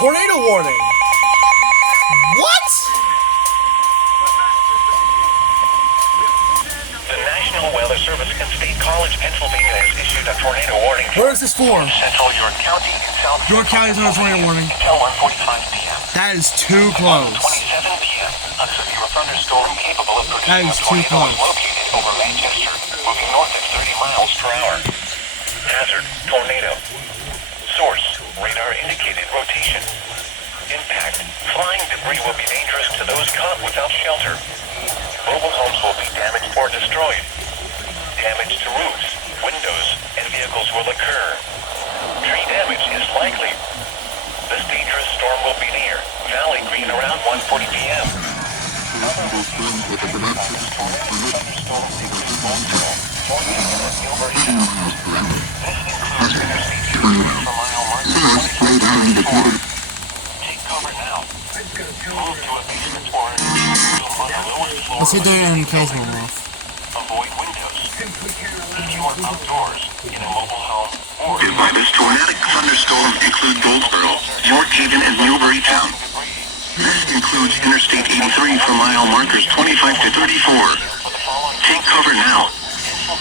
Tornado warning! What? The National Weather Service and State College, Pennsylvania has issued a tornado warning. Where is this for? Central York County and South York County is on a tornado warning. Until 1:45 p.m. That is too close. 27 p.m. A severe thunderstorm capable of That producing is a too tornado close. is located over Manchester, moving north at 30 miles per hour. Hazard, tornado. Source, radar indicated rotation. Impact, flying debris will be dangerous to those caught without shelter. Mobile homes will be damaged or destroyed. Damage to roofs, windows, and vehicles will occur. Tree damage is likely. This dangerous storm will be near Valley Green around 1:40 p.m. Take cover now. Move to a basement or on the lowest floor. Let's hit there and kills one off. Avoid windows. If you are outdoors, in a mobile home, or By this tornadic thunderstorm include Goldsboro, York Haven, and Newburytown. This includes Interstate 83 for mile markers 25 to 34. Take cover now.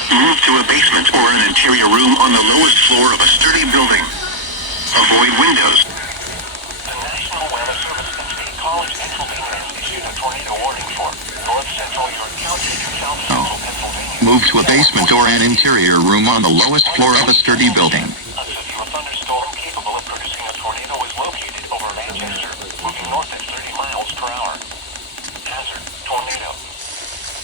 Move to a basement or an interior room on the lowest floor of a sturdy building. Avoid windows. the National Weather Service and State College, Pennsylvania has issued a tornado warning for north central York County and south central Pennsylvania. Move to a basement or an interior room on the lowest floor of a sturdy building. A severe thunderstorm capable of producing a tornado is located over Manchester, moving north at 30 miles per hour. Hazard, tornado.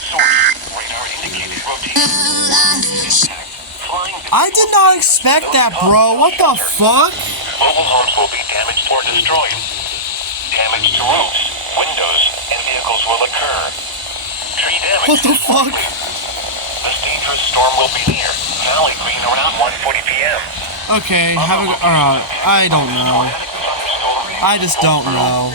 Source, radar indicated rotation. Impact, flying I did not expect that, bro. What the fuck? Mobile homes will be damaged or destroyed. Damage to roofs, windows, and vehicles will occur. Tree damage. What the fuck? This dangerous storm will be near Valley Green around 1:40 p.m. Okay, have a. I don't know. I just don't know.